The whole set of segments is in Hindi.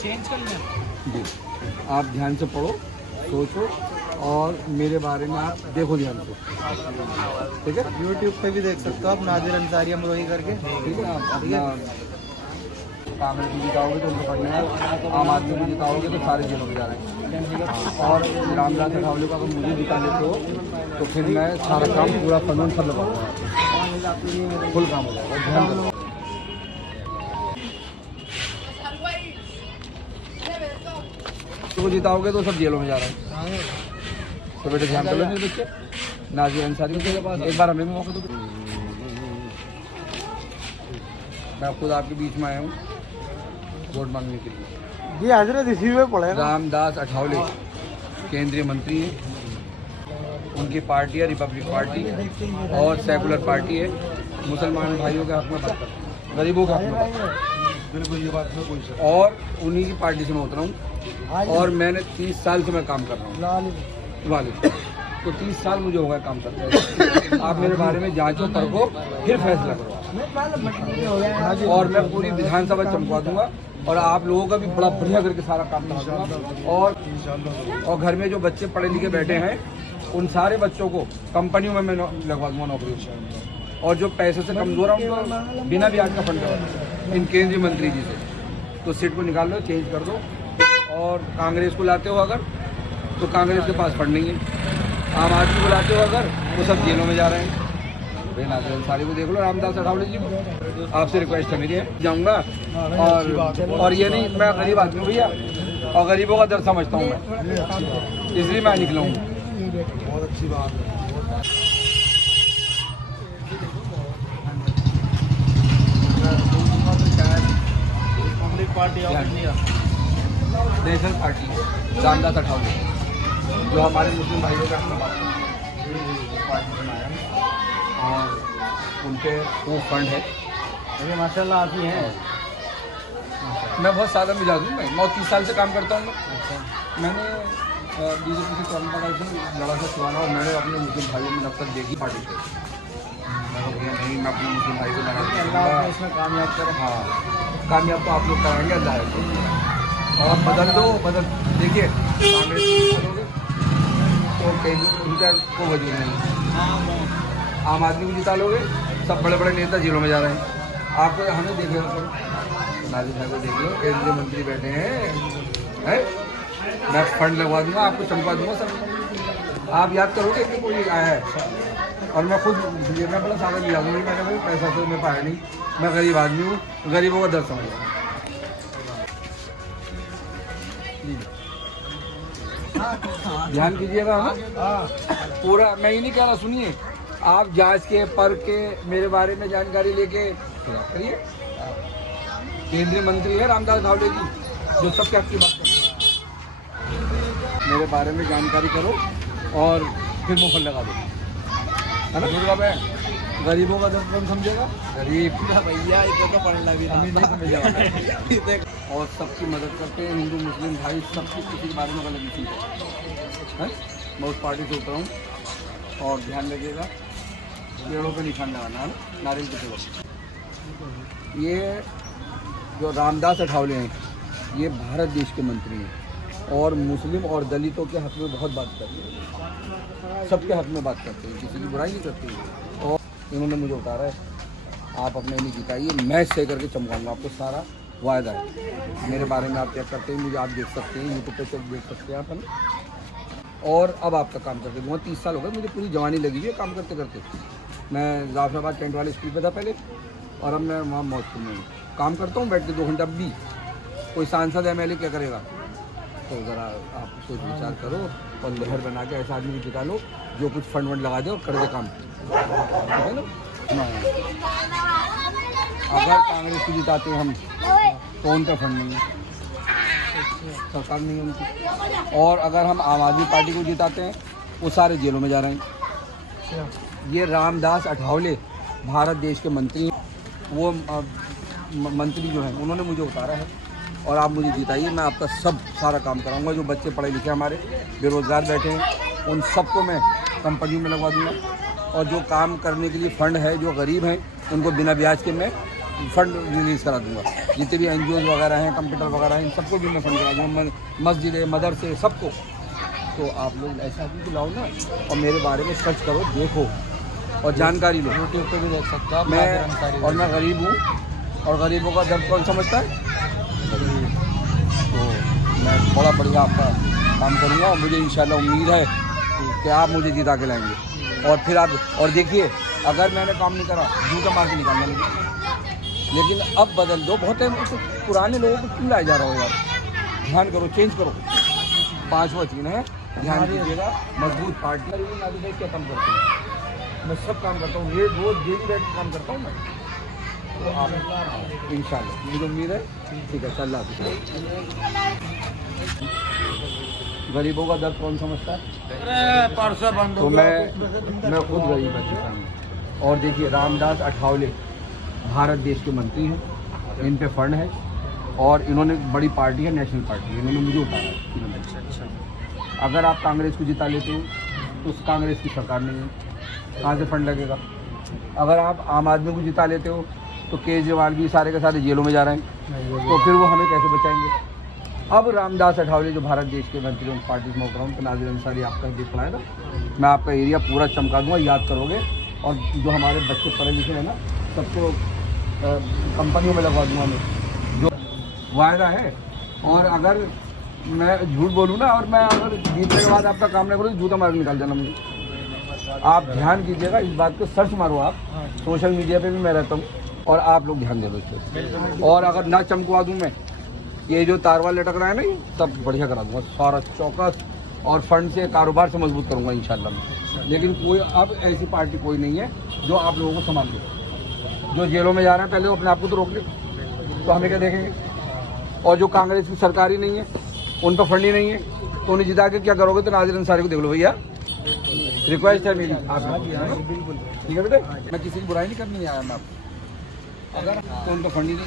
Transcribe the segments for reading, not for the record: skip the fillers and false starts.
चेंज कर लें जी। आप ध्यान से पढ़ो, सोचो और मेरे बारे में आप देखो ध्यान से, ठीक है। YouTube पे भी देख सकते हो आप, नादिर अंसारी अमरोही करके। ठीक है, आप अपना कांग्रेस में जिताओगे तो उनको बढ़िया है, आम आदमी में जिताओगे तो सारे जेलों में जा रहे हैं। और रामदास अठावले को अगर मुझे जिता लेते हो तो फिर मैं सारा काम पूरा कानून सब लगाऊंगा, फुल काम हो जाएगा। ध्यान रखो। तो जिताओगे तो सब जेलों में जा रहे हैं, तो बेटे ध्यान कर लो मेरे बच्चे। नाजिर अंसारी के पास एक बार हमें भी मौका दो। मैं खुद आपके बीच में आया हूँ वोट मांगने के लिए। जी हजरत इसी में पढ़े रामदास अठावले केंद्रीय मंत्री हैं, उनकी पार्टी है रिपब्लिक पार्टी और सेकुलर पार्टी है। मुसलमान भाइयों के हक में बात करते हैं, गरीबों के हक में बात करते हैं। बिल्कुल ये बात में कोई, और उन्हीं की पार्टी से मैं उतरा हूँ और मैंने 30 साल से मैं काम कर रहा हूँ वालिद, तो 30 साल मुझे हो गया काम करते हैं। आप मेरे बारे में जांचो, परखो, फिर फैसला करो। और मैं पूरी विधानसभा चमका दूंगा और आप लोगों का भी बड़ा बढ़िया करके सारा काम करा दूंगा। और घर में जो बच्चे पढ़े लिखे बैठे हैं उन सारे बच्चों को कंपनियों में मैं लगवा दूंगा नौकरी। और जो पैसे से कमजोर है उनको बिना ब्याज का फंड करवा इन केंद्रीय मंत्री जी से। तो सीट को निकाल लो, चेंज कर दो। और कांग्रेस को लाते हो अगर तो कांग्रेस के पास फंड नहीं है। आम आदमी को लाते हो अगर वो सब जेलों में जा रहे हैं। भाई नादिर अंसारी को देख लो, रामदास अठावले जी को। आपसे रिक्वेस्ट है मेरी, जाऊँगा। और ये नहीं, मैं गरीब आदमी हूँ भैया और गरीबों का दर्द समझता हूँ मैं, इसलिए मैं निकला हूँ। बहुत अच्छी बात है। Party of India, national party Ramdas Athawale जो हमारे मुस्लिम भाइयों का अपना पार्टी बनाया है और उनके वो फंड है। अरे माशाल्लाह आप ही हैं। मैं बहुत सादा मिजाज हूँ, मैं 30 साल से काम करता हूँ। मैंने बीजेपी से कांग्रेस लड़ा था चुनाव और मैंने अपने मुस्लिम भाइयों में नफरत देखी पार्टी से। नहीं, मैं अपने मुस्लिम भाई को लड़ा, इसमें कामयाब करें। हाँ, कामयाब तो आप लोग कराएंगे अल्लाह है। और आप बदल दो, बदल देखिए कांग्रेस तो कहीं उनका कोई वजूद नहीं। आम आदमी को जिता लोगे, सब बड़े बड़े नेता जेलों में जा रहे हैं। आपको हमें देख लो, नाजिर भाई को देख लो, केंद्रीय मंत्री बैठे हैं। मैं फंड लगवा दूंगा, आपको चमका दूंगा सब। आप याद करोगे कि कोई आया है। और मैं खुद मैं बड़ा सादा मिला दूँगी, मैंने भाई पैसा तो मैं पाया नहीं, मैं गरीब आदमी हूँ, गरीबों का दर्द समझ। ध्यान कीजिएगा। हाँ, पूरा मैं ये नहीं कह रहा, सुनिए, आप जांच के पर के मेरे बारे में जानकारी लेके करिए। केंद्रीय मंत्री है रामदास अठावले जी, जो सबके हक की बात कर रहे हैं। मेरे बारे में जानकारी करो और फिर मुहर लगा दो, है ना। दुर्गा बहन, गरीबों का दर्द कौन समझेगा? गरीब भैया इधर तो पढ़ना भी अमीर नहीं समझेगा। और सबकी मदद करते हैं, हिंदू मुस्लिम भाई सबकी, किसी के बारे में गलत नहीं है। मैं उस पार्टी से उतरा हूँ और ध्यान रखिएगा, पेड़ों पे निशान लगाना है, नारियल के पेड़ों। ये जो रामदास अठावले हैं ये भारत देश के मंत्री हैं और मुस्लिम और दलितों के हक में बहुत बात करते हैं, सबके हक में बात करते हैं, किसी की बुराई नहीं करते हैं। और इन्होंने मुझे उतारा है, आप अपने नहीं जिताइए, मैं सही करके चमकाऊंगा आपको, सारा वायदा है। मेरे बारे में आप क्या करते हैं मुझे आप देख सकते हैं, यूट्यूब पे सब देख सकते हैं आप, है ना। और अब आपका काम करते दूँगा। 30 साल हो गए मुझे, पूरी जवानी लगी हुई है काम करते करते। मैं जाफराबाद टेंट वाले स्कूल पर था पहले और अब मैं वहाँ मौजपुर में काम करता हूँ बैठ के 2 घंटा। भी कोई सांसद MLA क्या करेगा, तो ज़रा आप सोच विचार करो और लहर बना के ऐसा आदमी जिता लो जो कुछ फंड वंड लगा दे और कर दे काम, ठीक है ना। अगर कांग्रेस को जिताते हैं हम तो उनका फंड नहीं है, सरकार नहीं है उनकी। और अगर हम आम आदमी पार्टी को जिताते हैं वो सारे जेलों में जा रहे हैं। ये रामदास अठावले भारत देश के मंत्री, वो मंत्री जो हैं उन्होंने मुझे उतारा है और आप मुझे जिताइए, मैं आपका सब सारा काम कराऊंगा। जो बच्चे पढ़े लिखे हमारे बेरोज़गार बैठे हैं उन सबको मैं कंपनियों में लगवा दूंगा। और जो काम करने के लिए फ़ंड है, जो गरीब हैं उनको बिना ब्याज के मैं फंड रिलीज़ करा दूंगा। जितने भी NGOs वगैरह हैं, कंप्यूटर वगैरह हैं, इन सबको भी मैं फंड करा दूँगा, मस्जिद मदरसे सबको। तो आप लोग ऐसा भी लाओ ना और मेरे बारे में सर्च करो, देखो और जानकारी लो। यूट्यूब पे भी देख सकते हो आप। मैं गरीब हूँ और गरीबों का दर्द कौन समझता है? तो मैं बड़ा बढ़िया आपका काम करूँगा और मुझे इंशाल्लाह उम्मीद है कि आप मुझे जिता के लाएंगे। और फिर आप और देखिए, अगर मैंने काम नहीं करा जूता मार के निकालना नहीं, लेकिन अब बदल दो। बहुत टाइम तो पुराने लोगों को क्यों लाया जा रहा हो यार? ध्यान करो, चेंज करो। 5वां चीन है, ध्यान दीजिएगा। मजबूत पार्टी क्या काम करते हैं, मैं सब काम करता हूँ, रोज डेली बैठ काम करता हूँ मैं। तो आप इंशाल्लाह, मुझे उम्मीद है। ठीक है, चल रहा। गरीबों का दर्द कौन समझता है? तो मैं खुद गरीब बच्चा हूँ। और देखिए, रामदास अठावले भारत देश के मंत्री हैं, इन पे फंड है और इन्होंने बड़ी पार्टी है, नेशनल पार्टी, इन्होंने मुझे उठाया। अच्छा, अगर आप कांग्रेस को जिता लेते हो तो उस कांग्रेस की सरकार नहीं है, कहाँ से फंड लगेगा? अगर आप आम आदमी को जिता लेते हो तो केजरीवाल भी सारे के सारे जेलों में जा रहे हैं, तो फिर वो हमें कैसे बचाएंगे? अब रामदास अठावले जो भारत देश के मंत्री उन पार्टी से मोहतरम तो नाज़िर अंसारी आपका देख रहा है ना, मैं आपका एरिया पूरा चमका दूंगा, याद करोगे। और जो हमारे बच्चे पढ़े लिखे हैं ना, सबको कंपनियों में लगवा दूंगा मैं, जो वायदा है। और अगर मैं झूठ बोलूँ ना और मैं अगर जीतने के बाद आपका काम नहीं करूँ तो जूता मार निकाल जाना मुझे। आप ध्यान कीजिएगा इस बात को, सर्च मारो आप, सोशल मीडिया पे भी मैं रहता हूँ और आप लोग ध्यान दे दो इस पर। और अगर ना चमकवा दूँ मैं, ये जो तारवाल लटक रहा है ना, ये सब बढ़िया करा दूंगा, सारा चौकस। और फंड से, कारोबार से मजबूत करूंगा इंशाल्लाह मैं। लेकिन कोई अब ऐसी पार्टी कोई नहीं है जो आप लोगों को संभाल ले। जो जेलों में जा रहे हैं पहले वो अपने आप को तो रोक ले, तो हमें क्या देखेंगे? और जो कांग्रेस की सरकार ही नहीं है, उन पर फंड ही नहीं है, तो उन्हें जिता के क्या करोगे? तो नाज़िर अंसारी को देख लो भैया, रिक्वेस्ट है मेरी आप। बिल्कुल ठीक है बेटे, मैं किसी की बुराई नहीं करने आया मैं आपको। अगर तो उनका फंड ही नहीं,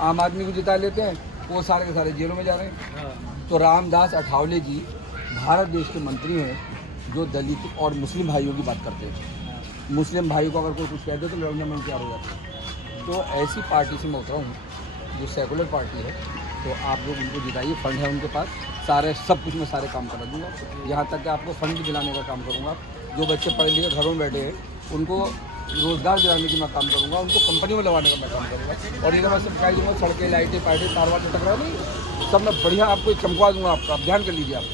आम आदमी को जिता लेते हैं, वो सारे के सारे जेलों में जा रहे हैं। तो रामदास अठावले जी भारत देश के मंत्री हैं जो दलित और मुस्लिम भाइयों की बात करते हैं। मुस्लिम भाइयों को अगर कोई कुछ कह दे तो लड़ने में तैयार हो जाता है। तो ऐसी पार्टी से मैं उतरा हूँ जो सेकुलर पार्टी है, तो आप लोग उनको जिताइए, फंड है उनके पास, सारे सब कुछ मैं सारे काम करा दूँगा। यहाँ तक कि आपको फंड भी दिलाने का काम करूँगा। जो बच्चे पढ़े लिखे घरों में बैठे हैं उनको रोज़गार दिलाने की मैं काम करूँगा, उनको कंपनी में लगाने का मैं काम करूँगा। और ये मैं सब दूँगा, सड़कें, लाइटें, पाइटें, तारवाल से टकरा नहीं, सब मैं बढ़िया आपको चमकवा दूँगा। आप ध्यान कर लीजिए, आप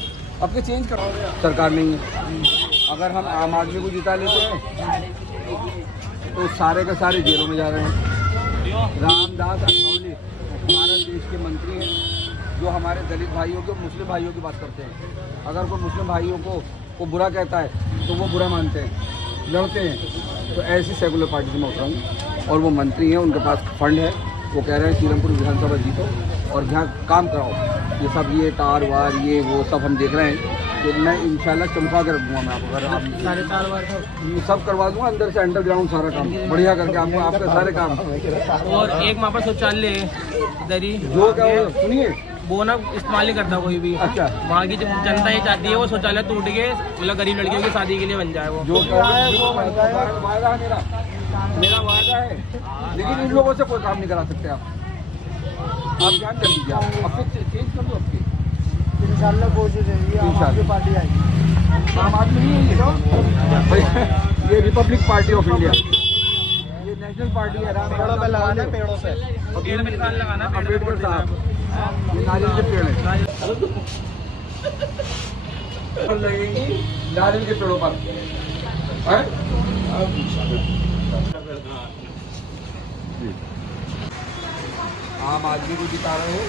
अपने चेंज करो। सरकार नहीं है, अगर हम आम आदमी को जिता लेते हैं तो सारे के सारे जेलों में जा रहे हैं। रामदास अठावले भारत देश के मंत्री हैं जो हमारे दलित भाइयों के, मुस्लिम भाइयों की बात करते हैं। अगर कोई मुस्लिम भाइयों को बुरा कहता है तो वो बुरा मानते हैं, लड़ते हैं। तो ऐसी सेकुलर पार्टी से मैं उतरा हूँ और वो मंत्री हैं, उनके पास फंड है, वो कह रहे हैं सीरमपुर विधानसभा जीतो और यहाँ काम कराओ। ये सब ये तार वार ये वो सब हम देख रहे हैं, तो मैं इंशाल्लाह चमका कर रखूँगा मैं आपको। अगर आप सारे तार वार सब करवा दूँगा, अंदर से अंडरग्राउंड सारा काम बढ़िया करके आपको, आपके सारे काम। और एक वहाँ पर शौचालय दरी जो क्या सुनिए वो ना इस्तेमाल नहीं करता कोई भी। अच्छा, वहाँ की जो जनता ये चाहती है वो शौचालय टूट के मतलब गरीब लड़कियों की शादी के लिए बन जाए वो। जो वायदा है मेरा वायदा है, लेकिन इन लोगों से कोई काम नहीं करा सकते आप ध्यान कर लीजिए। आप अब चेंज कर दो आपकी इंशाल्लाह कोशिश है, ये आम आदमी पार्टी आएगी। आम आदमी नहीं है ये रिपब्लिक पार्टी ऑफ इंडिया, ये नेशनल पार्टी है। पेड़ों पे लगाना, पेड़ों पे लगाना अम्बेडकर साहब, ये नारियल के पेड़ है, लगेंगी नारियल के पेड़ों पर है? आम आदमी को जिता रहे हो,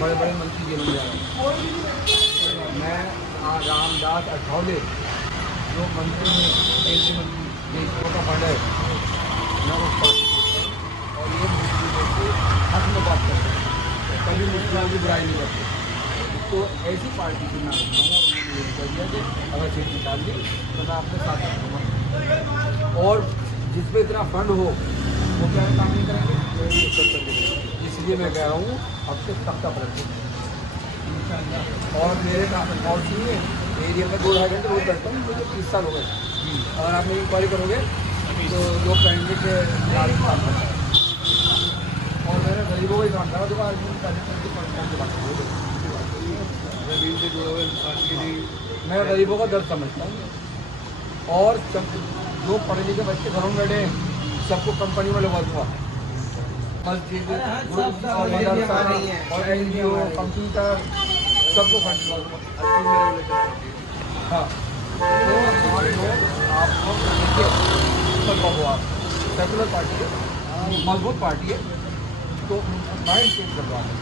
बड़े बड़े मंत्री जेलों में जा रहे हैं। मैं रामदास अठावले जो मंत्री हैं, केंद्रीय मंत्री, देशों का फंड है, मैं उस पार्टी से और ये मुस्लिमों के हक में बात करते हैं, कभी मुस्लिमों की बुराई नहीं करते। तो ऐसी पार्टी से मैं आता हूँ और मैंने ये कह दिया कि अगर सीट निकाल दी तो मैं अपने साथ रखूँगा। और जिसमें इतना फंड हो वो क्या काम नहीं करेंगे, इसलिए मैं कह रहा हूँ अब से तख्ता पर और मेरे काम और सुनिए, एरिया में 2-2.5 घंटे रोज करता हूँ, मुझे 30 साल हो गए। अगर आप मेरी इंक्वायरी करोगे तो जो कैंडिडेट काम करता है जमीन से जुड़े हुए इंसान के लिए मैं गरीबों का दर्द समझता हूँ। और जो पढ़े लिखे बच्चे घरों में बैठे हैं सबको कंपनी में लगा दूँगा। मस्जिद और मदरसा और NGO कंप्यूटर सबको फंड लगा दूँगा। हाँ, तो हमारे लोग आपको आप सेकुलर पार्टी है, मजबूत पार्टी है, तो माइंड चेंज करवा दें।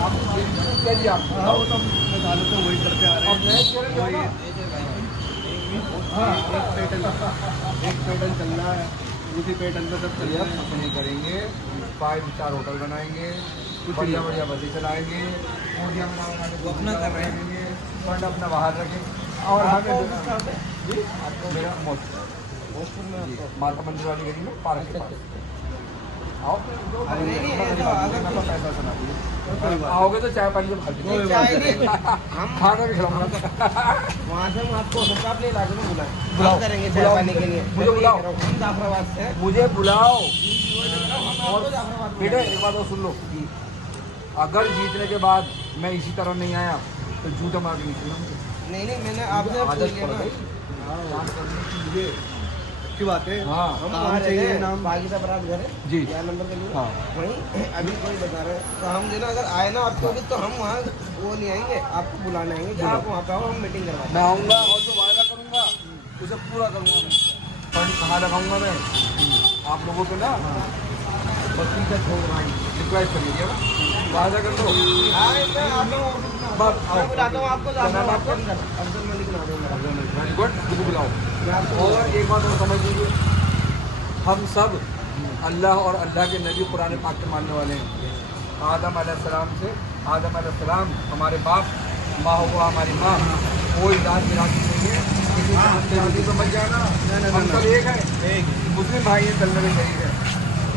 आप क्या जी आप वही करते आ रहे हैं। एक पैटर्न चल रहा है, उसी पैटर्न पे सब चलिए नहीं करेंगे। 5 स्टार होटल बनाएंगे, बढ़िया बढ़िया बसें चलाएंगे, अपना कर रहे हैं, फंड अपना बाहर रखें। और आपको मेरा माता मंदिर वाली गली में पार्क के पास आओ, पैसा सुना दीजिए। आओगे तो चाय पानी खा खाना भी खिलाऊंगा। वहाँ से हम आपको हिसाब ले लाके बुलाएं, बुलाओ करेंगे चाय पानी के लिए। मुझे बुलाओ, हम जाफराबाद से हैं। मुझे बुलाओ। और बेटे एक बात और सुन लो, अगर जीतने के बाद मैं इसी तरह नहीं आया तो झूठा मार के नहीं मैंने आपसे आदत पूछ लिया पड़ ना। गई काम करने की मुझे अच्छी बात है। हाँ हम वहाँ चाहिए नाम बागी बरात घर है जी, क्या नंबर के लिए हाँ वहीं अभी कोई बता रहे हैं। तो हम जो ना अगर आए ना आपको भी तो हम वहाँ वो नहीं आएंगे, आपको बुलाने आएंगे कि आप वहाँ पे आओ, हम मीटिंग करवाएंगे। मैं आऊँगा और जो वायदा करूँगा उसे पूरा करूँगा। मैं फंड कहाँ लगाऊँगा मैं आप लोगों को ना बत्ती का रिक्वेस्ट कर लीजिएगा, वायदा कर दो। मैं बुलाता हूँ आपको अफजल मलिक ना दूँगा। वेरी गुड, मुझे बुलाओ। और एक बात और समझ लीजिए, हम सब अल्लाह और अल्लाह के नबी पुराने पाक के मानने वाले हैं। आदम अलैहिस्सलाम से आदम अलैहिस्सलाम हमारे बाप, माँ हुआ हमारी माँ, कोई जात बिरादरी नहीं है, किसी जाति को मत जाना। हम सब एक है, मुस्लिम भाई हैं, चलने में शरीर है।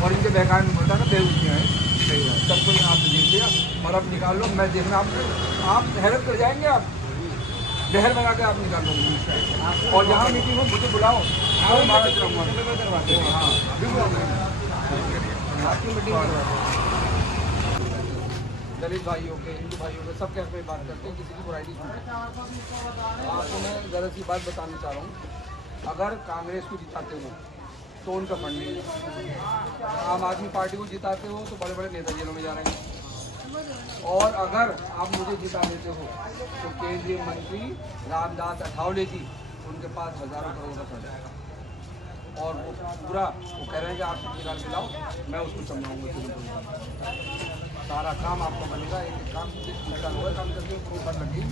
और इनके बहकाए में बोलता ना बेवकूफ़ियाँ हैं, सबको आपने देख लिया और अब निकाल लो। मैं देखना आप हैरत कर जाएंगे, आप लहर बना के आप निकाल लो। और जहाँ मीटिंग हो मुझे बुलाओ, हाँ दलित भाइयों के, हिंदू भाइयों के, सबके हक में बात करते हैं, किसी की बुराई नहीं सुनते। आपको मैं ज़रा सी बात बताना चाह रहा हूँ, अगर कांग्रेस को जिताते हो तो उनका फंड नहीं है। आम आदमी पार्टी को जिताते हो तो बड़े बड़े नेता जेलों में जा रहे हैं। और अगर आप मुझे जिता देते हो तो केंद्रीय मंत्री रामदास अठावले जी, उनके पास हज़ारों करोड़ का फंड है। और वो पूरा वो कह रहे हैं कि आप निकाल के लाओ, मैं उसको समझाऊंगा। सारा काम आपको बनेगा, एक काम काम करके ऊपर लगी।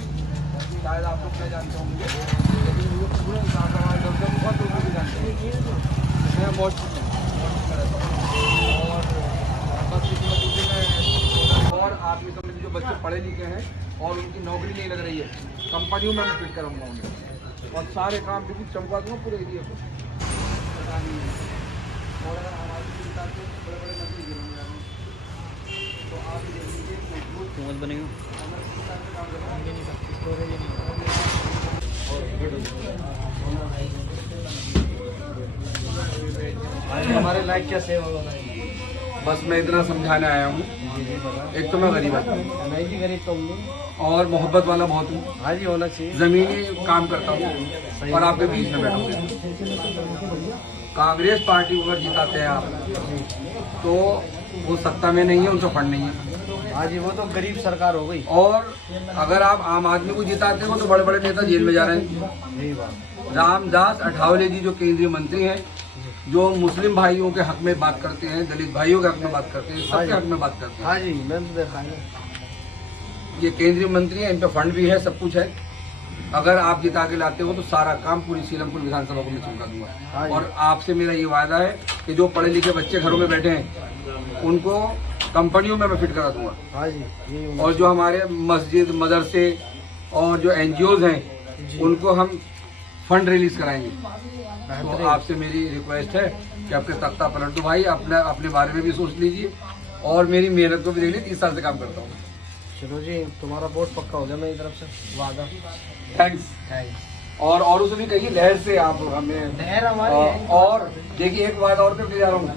शायद आप लोग क्या जानते होंगे, लेकिन वो पूरे बहुत लोग भी जानते हैं। मैं बहुत और आप ये समझ जो बच्चे पढ़े लिखे हैं और उनकी नौकरी नहीं लग रही है, कंपनियों में मैं फिट करूँगा उन्हें और सारे काम बिल्कुल चमका दूँगा पूरे एरिया को। और अगर हमारी चिंता से बड़े बड़े मंत्री जेलों में जाएंगे तो आप ये देखिए मजबूत बनेगा। हमारे लाइक क्या सेव होगा? बस मैं इतना समझाने आया हूँ, एक तो मैं गरीब आदमी हूँ, मैं भी गरीब तो हूँ और मोहब्बत वाला बहुत हूँ। हाँ जी, होना चाहिए। ज़मीनी काम करता हूँ और आपके बीच में बैठा हूँ। कांग्रेस पार्टी को अगर जिताते हैं आप तो वो सत्ता में नहीं है, उनका फंड नहीं है। हाँ जी, वो तो गरीब सरकार हो गई। और अगर आप आम आदमी को जिताते हो तो बड़े बड़े नेता जेल में जा रहे हैं। यही बात। रामदास अठावले जी जो केंद्रीय मंत्री हैं, जो मुस्लिम भाइयों के हक में बात करते हैं, दलित भाइयों के हक में बात करते हैं, सबके हक में बात करते हैं। हाँ जी, मैंने तो देखा है। ये केंद्रीय मंत्री हैं, इन पे फंड भी है, सब कुछ है। अगर आप जिता के लाते हो तो सारा काम पूरी सीलमपुर विधानसभा को मैं चमका दूंगा। और आपसे मेरा ये वायदा है कि जो पढ़े लिखे बच्चे घरों में बैठे हैं उनको कंपनियों में मैं फिट करा दूंगा। हाँ जी, और जो हमारे मस्जिद, मदरसे और जो NGOs हैं उनको हम फंड रिलीज कराएंगे। तो आपसे मेरी रिक्वेस्ट है कि आपके तख्ता पलट दो भाई, अपने बारे में भी सोच लीजिए और मेरी मेहनत को भी देख लीजिए। 30 साल से काम करता हूँ। चलो जी, तुम्हारा वोट पक्का हो गया मेरी तरफ से, वादा। थैंक्स। और औरों से भी कहिए लहर से आप हमें लहर हमारी है। और देखिए एक बात और पे जा रहा हूँ,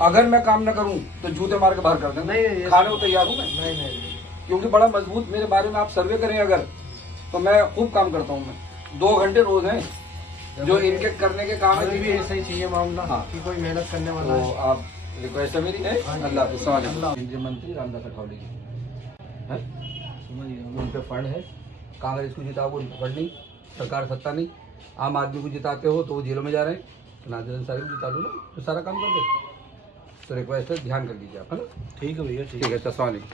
अगर मैं काम ना करूं तो जूते मार के बाहर कर देना। नहीं, खाने को तैयार हूं मैं, नहीं क्योंकि बड़ा मजबूत मेरे बारे में आप सर्वे करें अगर, तो मैं खूब काम करता हूं। मैं 2 घंटे रोज हैं जो इनके करने के काम मुझे भी है। ऐसा ही चाहिए मामला। हाँ। कि कोई मेहनत करने वाला तो है। आप रिक्वेस्ट है मेरी है। अल्लाह हाफिज़। केंद्रीय मंत्री रामदास अठावले जी है, उन पे फंड है। कांग्रेस को जिताओ, उन पे फंड नहीं, सरकार सत्ता नहीं। आम आदमी को जिताते हो तो वो जेलों में जा रहे हैं, तो नाज़िर अंसारी को जिता लो ना, तो सारा काम कर दे। तो रिक्वेस्ट है, ध्यान कर लीजिए आप, है ना। ठीक है भैया, ठीक है, अस्सलाम वालेकुम।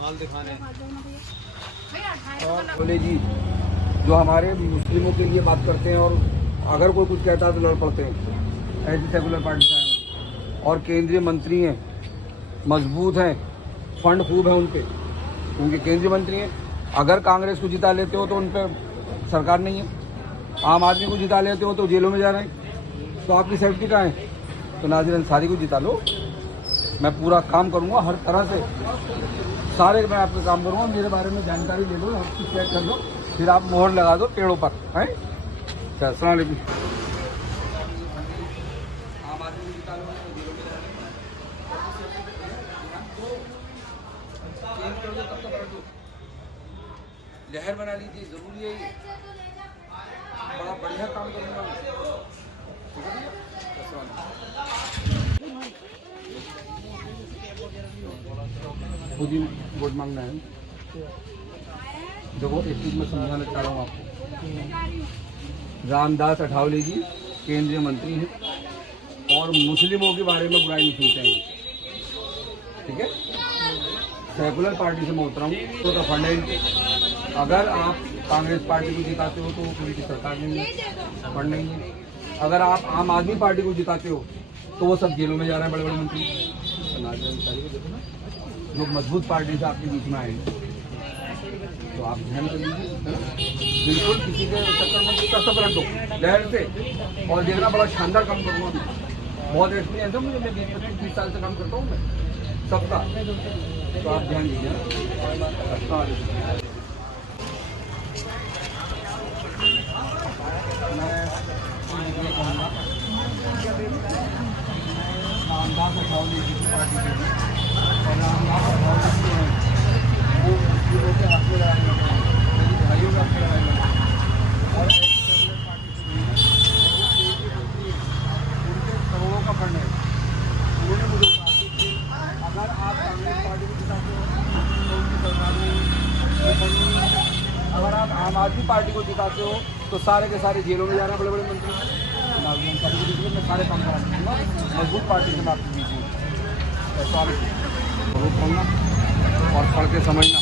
माल दिखाने बोले जी, जो हमारे मुस्लिमों के लिए बात करते हैं और अगर कोई कुछ कहता है तो लड़ पड़ते हैं, ऐसी सेकुलर पार्टी से आए हैं और केंद्रीय मंत्री हैं, मजबूत हैं, फंड खूब है उनके, उनके केंद्रीय मंत्री हैं। अगर कांग्रेस को जिता लेते हो तो उन पर सरकार नहीं है, आम आदमी को जिता लेते हो तो जेलों में जा रहे हैं, तो आपकी सेफ्टी कहाँ है। तो नाज़िर अंसारी को जिता लो, मैं पूरा काम करूँगा हर तरह से, सारे मैं आपका काम करूँगा। मेरे बारे में जानकारी ले लो, आपकी चेक कर लो, फिर आप मोहर लगा दो पेड़ों पर, हैं। अच्छा, अस्सलाम वालेकुम। आम आदमी को जिता लो, जेलों में जा रहे हैं। लहर बना लीजिए, जरूरी है ये, बड़ा बढ़िया काम करूँगा मैं, ठीक है भैया। अस्सलाम वालेकुम। खुद ही वोट मांगना है। देखो, एक चीज मैं समझाना चाह रहा हूँ आपको। रामदास अठावले जी केंद्रीय मंत्री हैं और मुस्लिमों के बारे में बुराई नहीं सुनते हैं, ठीक है। सेकुलर पार्टी से मैं उतरा हूँ, तो का फंड है इनके। अगर आप कांग्रेस पार्टी को जिताते हो तो उनकी सरकार नहीं है, फंड नहीं है। अगर आप आम आदमी पार्टी को जिताते हो तो वो सब जेलों में जा रहे हैं, बड़े बड़े मंत्री। तो नाज़िर अंसारी को देखो ना, जो मजबूत पार्टी से आपके बीच में आएंगे, तो आप ध्यान कर लीजिए, बिल्कुल किसी के चक्कर में सब रख दो लहर से। और देखना, बड़ा शानदार काम करूँगा मैं, बहुत एक्सपीरियंस है मुझे, मैं 20-25-30 साल से काम करता हूँ मैं सबका, तो आप ध्यान दीजिए। मैं कहूँगा रामदास अठावले जी की पार्टी के लिए, और रामदास अठावले जी हैं वो मुस्लिमों के हक में लड़ाई लड़ रहे हैं, मेरी भाइयों के हक में लड़ाई लड़ रहे हैं, और ऐसी सेकुलर पार्टी से नहीं है। और वो केंद्रीय मंत्री हैं, उनके करोड़ों का फंड है। उन्होंने मुझे कहा अगर आप कांग्रेस पार्टी को जिताते हो तो उनकी सरकार में वो फंड नहीं है। अगर आप आम आदमी पार्टी को जिताते हो तो सारे के सारे जेलों में जा रहे हैं, बड़े बड़े मंत्री। नाज़िर अंसारी को देखिए, मैं सारे काम करा दूँगा, मजबूत पार्टी से मैं आपके बीच हूँ। ऐसा जरूर बोलना और पढ़ के समझना।